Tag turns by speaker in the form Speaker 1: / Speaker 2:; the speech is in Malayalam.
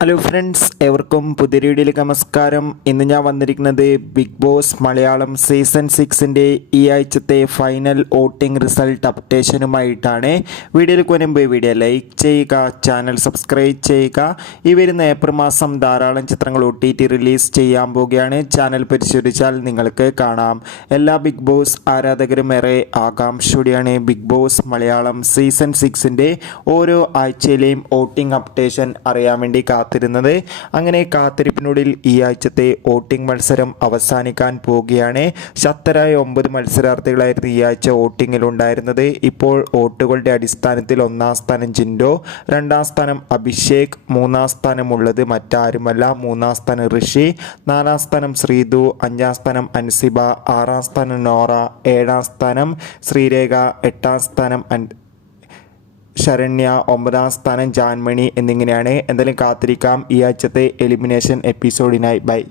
Speaker 1: ഹലോ ഫ്രണ്ട്സ് എവർക്കും പുതിയ വീഡിയോയിലേക്ക് നമസ്കാരം. ഇന്ന് ഞാൻ വന്നിരിക്കുന്നത് ബിഗ് ബോസ് മലയാളം സീസൺ സിക്സിന്റെ ഈ ആഴ്ചത്തെ ഫൈനൽ വോട്ടിംഗ് റിസൾട്ട് അപ്ഡേഷനുമായിട്ടാണ് വീഡിയോയിലേക്ക് വരുമ്പോൾ വീഡിയോ ലൈക്ക് ചെയ്യുക ചാനൽ സബ്സ്ക്രൈബ് ചെയ്യുക. ഈ വരുന്ന ഏപ്രിൽ മാസം ധാരാളം ചിത്രങ്ങൾ ഒ ടി ടി റിലീസ് ചെയ്യാൻ പോവുകയാണ്. ചാനൽ പരിശോധിച്ചാൽ നിങ്ങൾക്ക് കാണാം. എല്ലാ ബിഗ് ബോസ് ആരാധകരും ഏറെ ആകാംക്ഷയോടെയാണ് ബിഗ് ബോസ് മലയാളം സീസൺ സിക്സിന്റെ ഓരോ ആഴ്ചയിലെയും വോട്ടിംഗ് അപ്ഡേഷൻ അറിയാൻ വേണ്ടി കാത്തിരുന്നത്. അങ്ങനെ കാത്തിരിപ്പിനുള്ളിൽ ഈ ആഴ്ചത്തെ വോട്ടിംഗ് മത്സരം അവസാനിക്കാൻ പോവുകയാണ്. ശക്തരായ ഒമ്പത് മത്സരാർത്ഥികളായിരുന്നു ഈ ആഴ്ച വോട്ടിങ്ങിൽ ഉണ്ടായിരുന്നത്. ഇപ്പോൾ വോട്ടുകളുടെ അടിസ്ഥാനത്തിൽ ഒന്നാം സ്ഥാനം ജിൻഡോ രണ്ടാം സ്ഥാനം അഭിഷേക് മൂന്നാം സ്ഥാനമുള്ളത് മറ്റാരുമല്ല. മൂന്നാം സ്ഥാനം ഋഷി നാലാം സ്ഥാനം ശ്രീതു അഞ്ചാം സ്ഥാനം അൻസിബ ആറാം സ്ഥാനം നോറ ഏഴാം സ്ഥാനം ശ്രീരേഖ എട്ടാം സ്ഥാനം ശരണ്യ ഒമ്പതാം സ്ഥാനം ജാൻമണി എന്നിങ്ങനെയാണ്. എന്തായാലും കാത്തിരിക്കാം. ഈ ആഴ്ചത്തെ എലിമിനേഷൻ എപ്പിസോഡിനായി ബൈ.